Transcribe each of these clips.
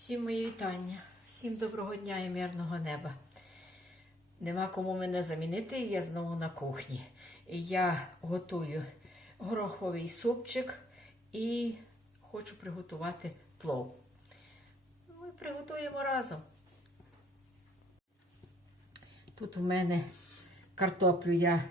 Всім мої вітання, всім доброго дня і мирного неба. Нема кому мене замінити, я знову на кухні. І я готую гороховий супчик і хочу приготувати плов. Ми приготуємо разом. Тут у мене картоплю я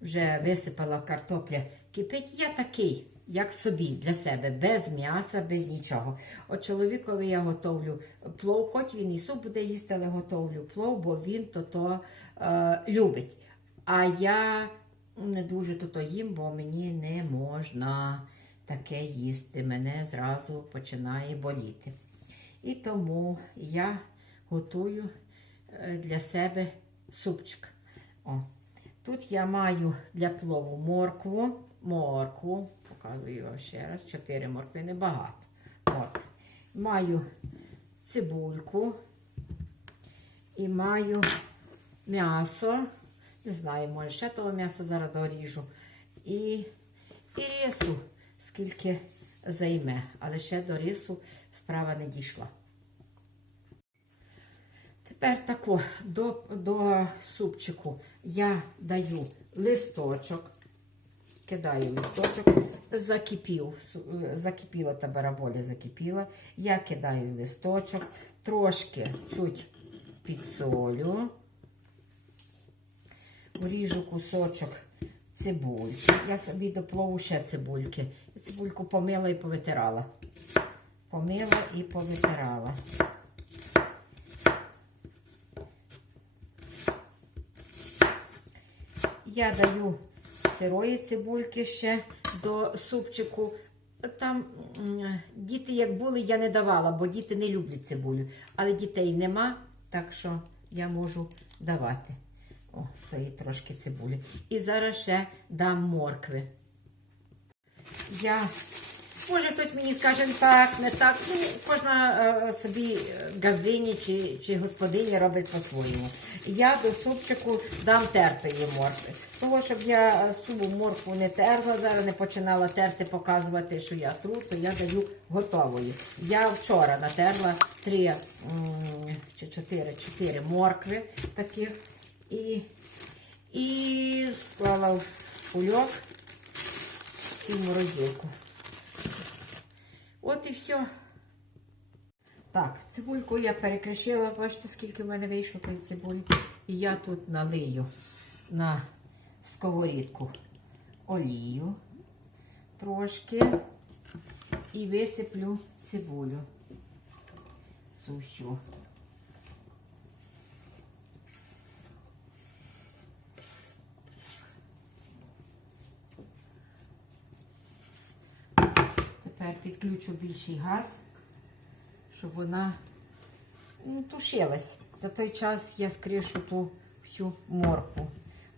вже висипала картопля. Кипить я такий, як собі для себе, без м'яса, без нічого. От чоловікові я готовлю плов, хоч він і суп буде їсти, але готовлю плов, бо він то то е, любить. А я не дуже то то їм, бо мені не можна таке їсти. Мене зразу починає боліти. І тому я готую е, для себе супчик. О. Тут я маю для плову моркву, моркву, показую вам ще раз, 4 моркви, небагато. Моркви. Маю цибульку і маю м'ясо. Не знаю, може, ще того м'яса зараз доріжу. І, і рису, скільки займе. Але ще до рису справа не дійшла. Тепер тако до, до супчику я даю листочок, кидаю листочок, закипів, закипіла та бараболя закипіла. Я кидаю листочок, трошки чуть підсолю, вріжу кусочок цибульки. Я собі до плову ще цибульки. Цибульку помила і повитирала. Помила і повитирала. Я даю сирої цибульки ще до супчику. Там діти, як були, я не давала, бо діти не люблять цибулю. Але дітей нема, так що я можу давати. О, то є трошки цибулі. І зараз ще дам моркви. Я Може, хтось мені скаже так, не так. Ну, кожна е, собі е, газдині чи, чи господиня робить по-своєму. Я до супчику дам тертої моркви. Того, щоб я суву моркву не терла, зараз не починала терти, показувати, що я тру, то я даю готовою. Я вчора натерла три чи чотири, чотири моркви таких і, і склала в кульок і в морозилку. От і все. Так, цибульку я перекришила, бачите, скільки в мене вийшло тої цибулі. І я тут налию на сковорідку олію трошки і висиплю цибулю. Цю Тепер підключу більший газ, щоб вона ну, тушилась. За той час я скришу ту всю моркву.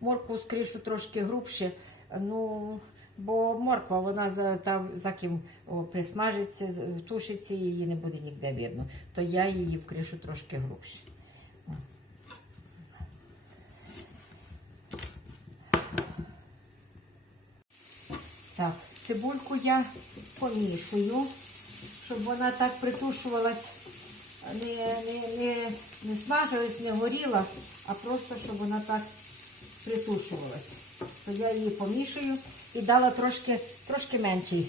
Моркву скришу трошки грубше, ну, бо морква, вона за, та, за ким присмажиться, тушиться, її не буде ніде видно. То я її вкришу трошки грубше. Так, цибульку я помішую, щоб вона так притушувалась, не, не, не, не смажилась, не горіла, а просто, щоб вона так притушувалась. То я її помішую і дала трошки, трошки менший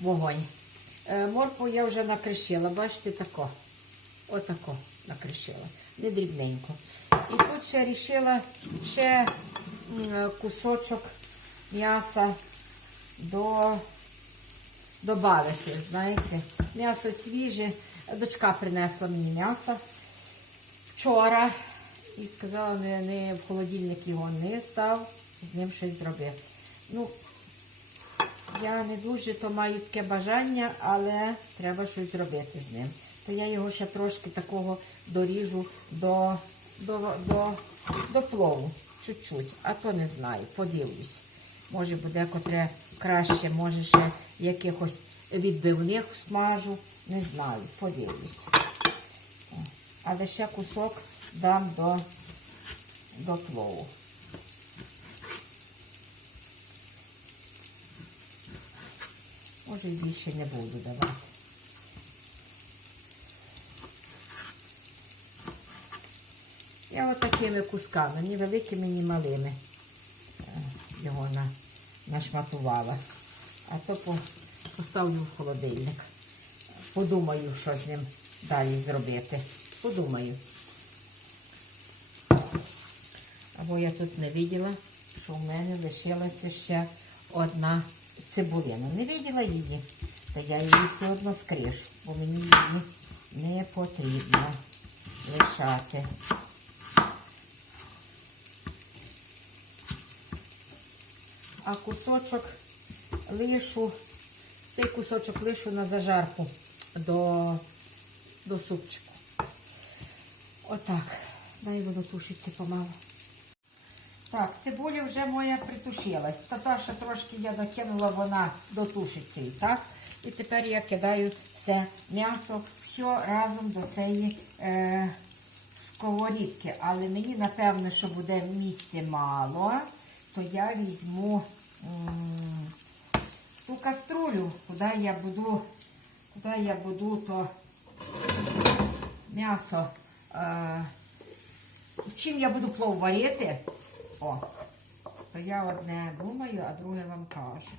вогонь. Е, моркву я вже накришила, бачите, тако. Отако накришила. Не дрібненько. І тут ще рішила ще кусочок м'яса до добавити, знаєте, м'ясо свіже. Дочка принесла мені м'ясо вчора і сказала, не, не в холодильник його не став, з ним щось зробив. Ну, я не дуже то маю таке бажання, але треба щось зробити з ним. То я його ще трошки такого доріжу до, до, до, до плову. Чуть-чуть, а то не знаю, подивлюсь. Може буде котре краще, може ще якихось відбивних смажу, не знаю, подивлюсь. Але ще кусок дам до, до плову. Може більше не буду давати. Я отакими кусками, ні великими, ні малими е, його на нашматувала. А то по, поставлю в холодильник. Подумаю, що з ним далі зробити. Подумаю. Або я тут не виділа, що в мене лишилася ще одна цибулина. Не виділа її, та я її все одно скришу, бо мені її не потрібно лишати. А кусочок лишу, цей кусочок лишу на зажарку до, до супчику. Отак. Дай воно тушиться помалу. Так, цибуля вже моя притушилась. Та та ще трошки я докинула, вона дотушиться і так. І тепер я кидаю все м'ясо, все разом до цієї е, сковорідки. Але мені, напевно, що буде місця мало, то я візьму ту каструлю, куди я буду, куди я буду то м'ясо. Е, чим я буду плов варити, о, то я одне думаю, а друге вам кажу.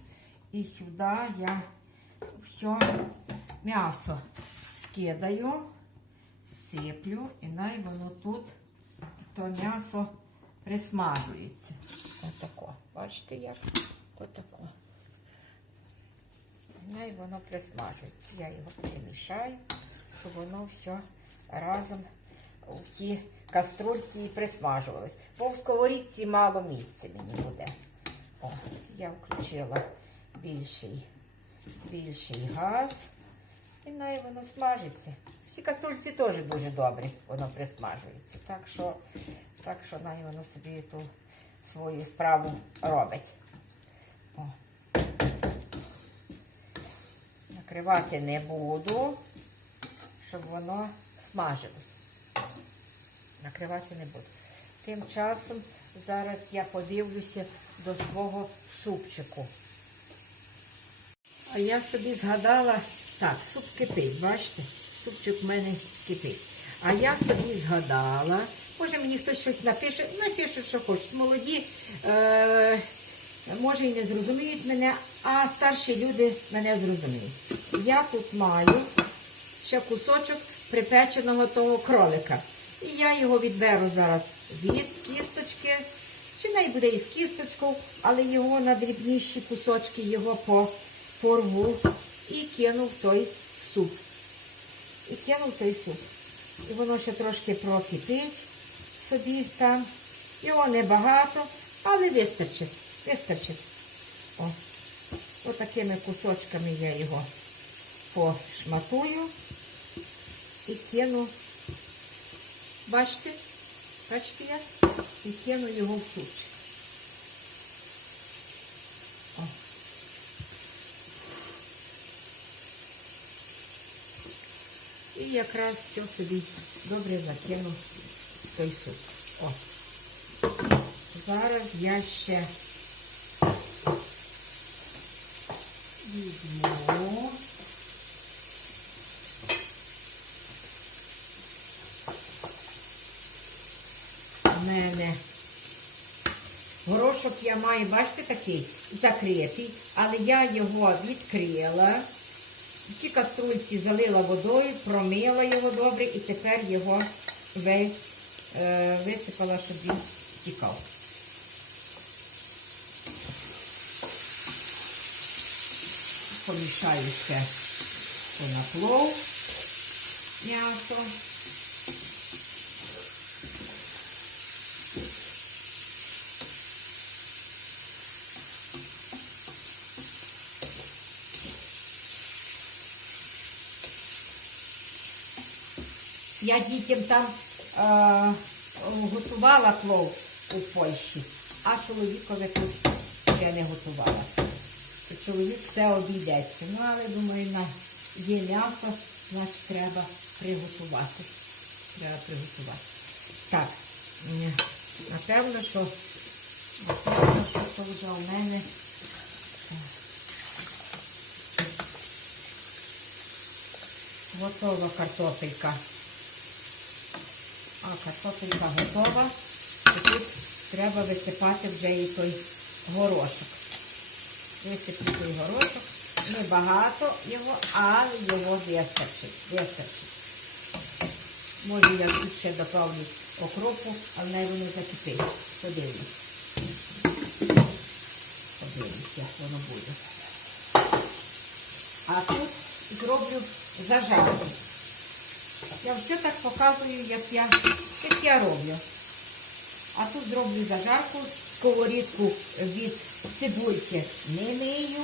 І сюди я все м'ясо скидаю, сиплю, і най воно тут, то м'ясо присмажується. Отако. Бачите як? Отако. Най воно присмажується. Я його перемішаю, щоб воно все разом у тій каструльці і присмажувалось. Бо в сковорідці мало місця мені буде. О, я включила більший, більший газ. І най воно смажиться. Всі каструльці теж дуже добрі, воно присмажується. Так що, так що най воно собі ту свою справу робить. О. Накривати не буду, щоб воно смажилось. Накривати не буду. Тим часом зараз я подивлюся до свого супчику. А я собі згадала, так, суп кипить, бачите? Супчик в мене кипить. А я собі згадала, може мені хтось щось напише, напише, що хочуть. Молоді, е, може і не зрозуміють мене, а старші люди мене зрозуміють. Я тут маю ще кусочок припеченого того кролика. І я його відберу зараз від кісточки. Чи не буде із кісточкою, але його на дрібніші кусочки його по, порву і кину в той суп. І кину в той суп. І воно ще трошки прокипить собі там. Його небагато, але вистачить. Вистачить. О. Отакими кусочками я його пошматую і кину. Бачите? Бачите як? І кину його в супчик. І якраз все собі добре закину той суп. О. Зараз я ще візьму. У мене горошок я маю, бачите, такий закритий, але я його відкрила. В цій каструльці залила водою, промила його добре і тепер його весь висипала, щоб він стікав. Помішаю ще на плов м'ясо. Я дітям там е, готувала плов у Польщі, а чоловікові тут я не готувала. Чоловік все обійдеться. Ну, але думаю, на є м'ясо, значить треба приготувати. Треба приготувати. Так, напевно, що це вже у мене. Готова картопелька. А картопелька готова. І тут треба висипати вже і той горошок. Висиплю той горошок. Не багато його, але його вистачить. вистачить. Може я тут ще доправлю окропу, але не воно закипить. Подивлюсь. Подивлюсь, як воно буде. А тут зроблю зажарку. Я все так показую, як я, як я роблю. А тут зроблю зажарку, сковорідку від цибульки не мию,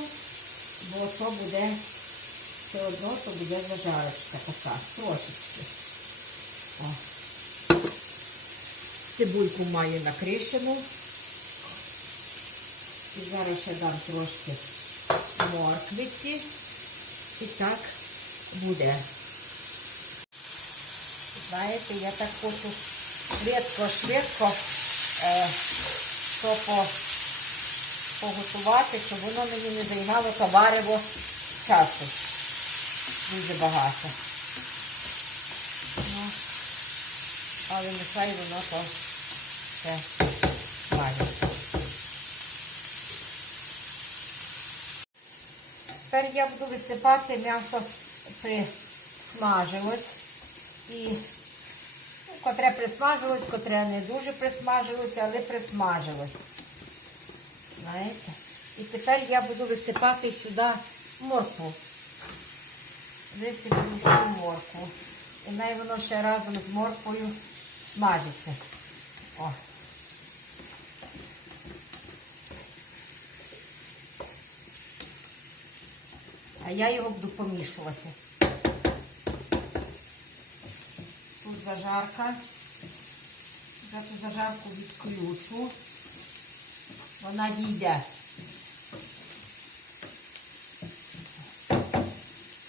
бо то буде все одно, то буде зажарочка така, трошечки. О. Цибульку маю накришену. І зараз ще дам трошки морквиці. І так буде. Знаєте, я так хочу швидко-швидко е, то по, поготувати, щоб воно мені не займало товариво часу. Дуже багато. Ну, але нехай воно то все має. Тепер я буду висипати м'ясо присмажилось. І котре присмажилось, котре не дуже присмажилося, але присмажилось. Знаєте? І тепер я буду висипати сюди моркву. Висиплю моркву. І най воно ще разом з морквою смажиться. О. А я його буду помішувати. Тут зажарка. Я ту зажарку відключу. Вона дійде.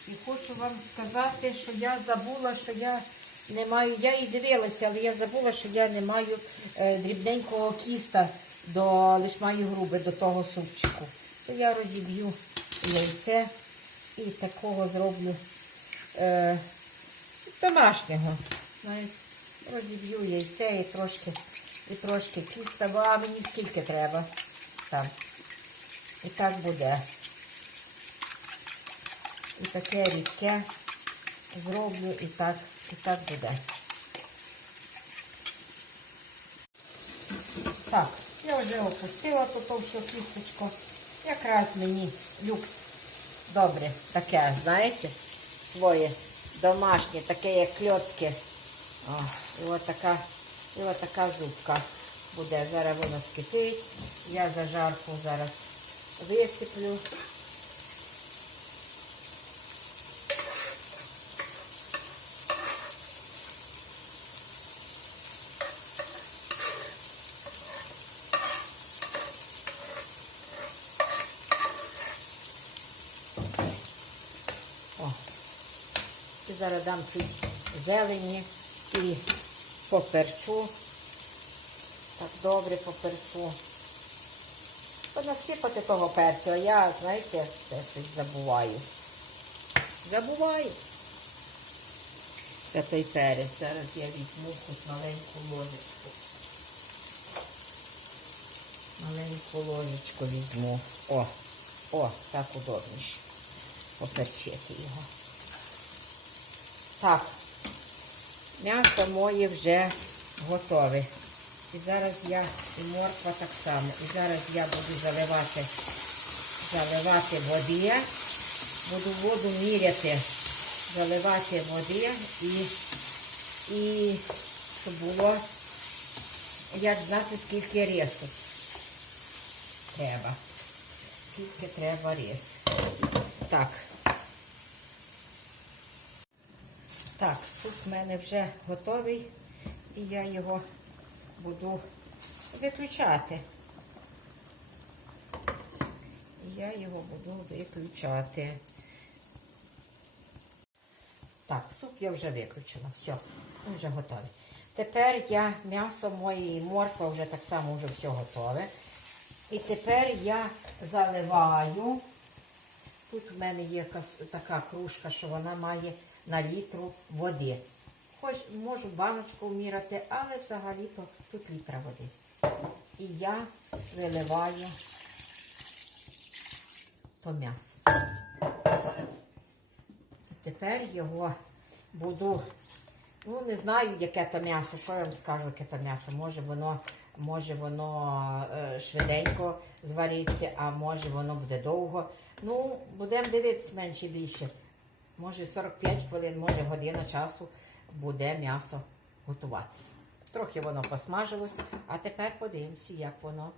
І хочу вам сказати, що я забула, що я не маю, я і дивилася, але я забула, що я не маю е, дрібненького кіста, до, лиш маю груби до того супчику. То я розіб'ю яйце і такого зроблю е, домашнього. Знаєте, розіб'ю яйце і трошки, і трошки тіста, а мені скільки треба там. І так буде. І таке рідке зроблю і так, і так буде. Так, я вже опустила тут всю кісточку. Якраз мені люкс добре таке, знаєте, своє домашнє, таке як кльоцки. О, і от така, і от така зубка буде. Зараз воно скипить. Я зажарку зараз висиплю. Зараз дам чуть зелені і поперчу. Так добре поперчу. Понасипати того перцю, а я, знаєте, це щось забуваю. Забуваю. Це той перець. Зараз я візьму хоч маленьку ложечку. Маленьку ложечку візьму. О, о, так удобніше. Поперчити його. Так, м'ясо моє вже готове. І зараз я, і морква так само. І зараз я буду заливати, заливати води. Буду воду міряти, заливати води і, і щоб було, як знати, скільки рису треба. Скільки треба рису. Так. Так, суп в мене вже готовий, і я його буду виключати. І я його буду виключати. Так, суп я вже виключила. Все, він вже готовий. Тепер я м'ясо моє і морква вже так само вже все готове. І тепер я заливаю. Тут в мене є така кружка, що вона має на літру води. Хоч можу баночку вміряти, але взагалі то тут літра води. І я виливаю то м'ясо. Тепер його буду, ну не знаю, яке то м'ясо, що я вам скажу, яке то м'ясо. Може воно, може воно е, швиденько звариться, а може воно буде довго. Ну, будемо дивитися менше більше. Може 45 хвилин, може година часу буде м'ясо готуватися. Трохи воно посмажилось, а тепер подивимося, як воно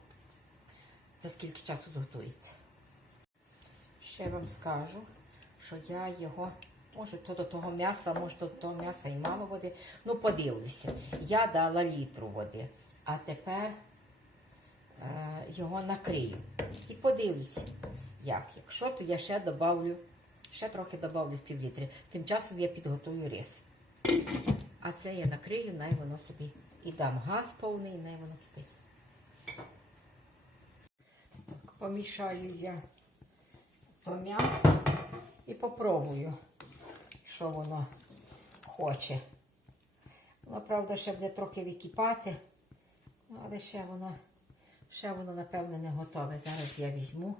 за скільки часу зготується. Ще вам скажу, що я його, може, то до того м'яса, може, то до того м'яса і мало води. Ну, подивлюся. Я дала літру води, а тепер е, його накрию. І подивлюся, як. Якщо, то я ще добавлю, ще трохи добавлю з пів літри. Тим часом я підготую рис. А це я накрию, най воно собі і дам газ повний, і най воно кипить. Так, помішаю я то м'ясо і попробую, що воно хоче. Воно, правда, ще буде трохи википати, але ще воно, ще воно, напевне, не готове. Зараз я візьму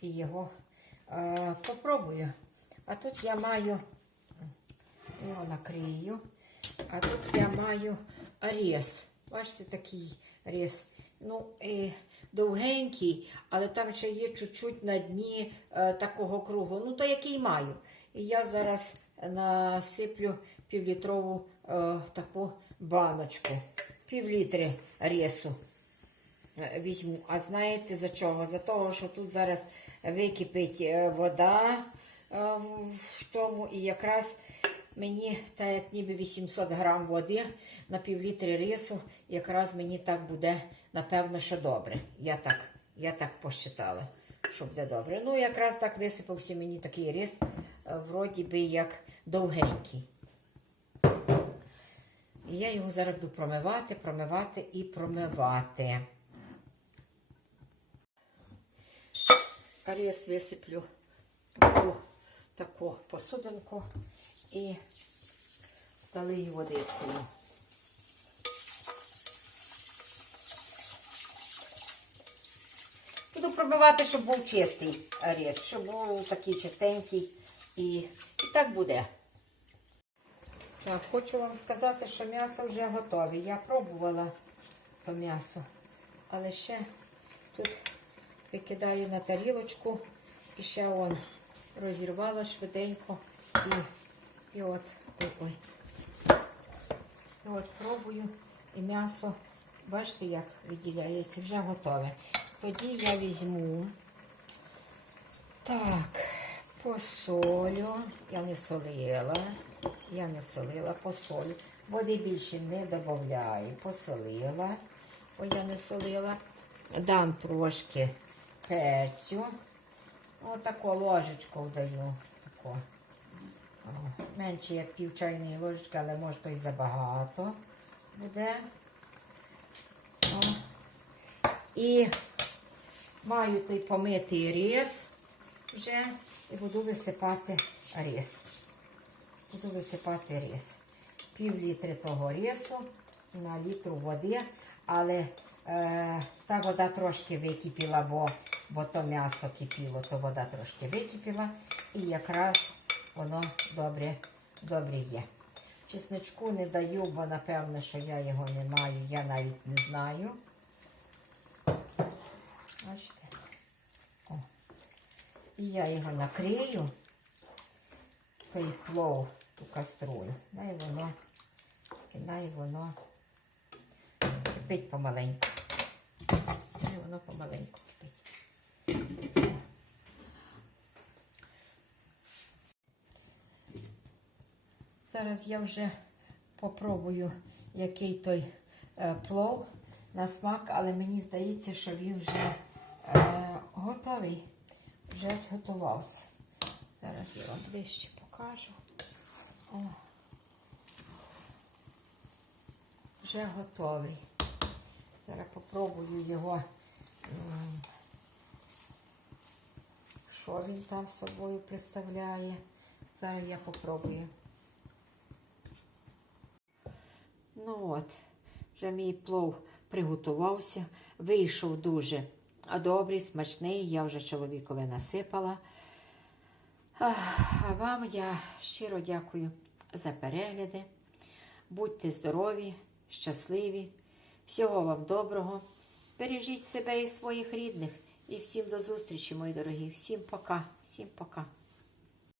і його е, попробую. А тут я маю, його накрию, а тут я маю різ. Бачите, такий різ. Ну, і довгенький, але там ще є чуть-чуть на дні е, такого кругу. Ну, то який маю. І я зараз насиплю півлітрову е, таку баночку. Півлітри рису е, візьму. А знаєте за чого? За того, що тут зараз википить е, вода е, в тому і якраз мені так як ніби 800 грам води на півлітри рису, якраз мені так буде, напевно, що добре. Я так, я так посчитала, що буде добре. Ну, якраз так висипався мені такий рис, е, вроді би як довгенький. І я його зараз буду промивати, промивати і промивати. Рис висиплю в таку посудинку і залию водичкою. Буду пробивати, щоб був чистий рис, щоб був такий чистенький і, і так буде. Так, хочу вам сказати, що м'ясо вже готове. Я пробувала то м'ясо, але ще тут викидаю на тарілочку і ще он розірвала швиденько і, і от ой. І от пробую і м'ясо, бачите, як виділяється, вже готове. Тоді я візьму так, посолю. Я не солила, я не солила, посолю. Води більше не додаю, посолила, бо я не солила. Дам трошки перцю. Отаку ложечку даю. Таку. О, Менше як пів чайної ложечки, але може то й забагато буде. О. І маю той помитий рис вже і буду висипати рис. Буду висипати рис. Пів літри того рису на літру води, але е, та вода трошки википіла, бо, бо то м'ясо кипіло, то вода трошки википіла. І якраз воно добре, добре є. Чесничку не даю, бо напевно, що я його не маю, я навіть не знаю. Бачите? О. І я його накрию, той плов, ту каструлю. Най воно, і най воно кипить помаленьку. Най воно помаленьку кипить. Зараз я вже попробую, який той е, плов на смак, але мені здається, що він вже е, готовий, вже зготувався. Зараз я вам ближче покажу. О. Вже готовий. Попробую його, що він там собою представляє. Зараз я попробую. Ну от, вже мій плов приготувався, вийшов дуже добрий, смачний, я вже чоловікові насипала. А вам я щиро дякую за перегляди. Будьте здорові, щасливі, всього вам доброго. Бережіть себе і своїх рідних. І всім до зустрічі, мої дорогі. Всім пока, всім пока.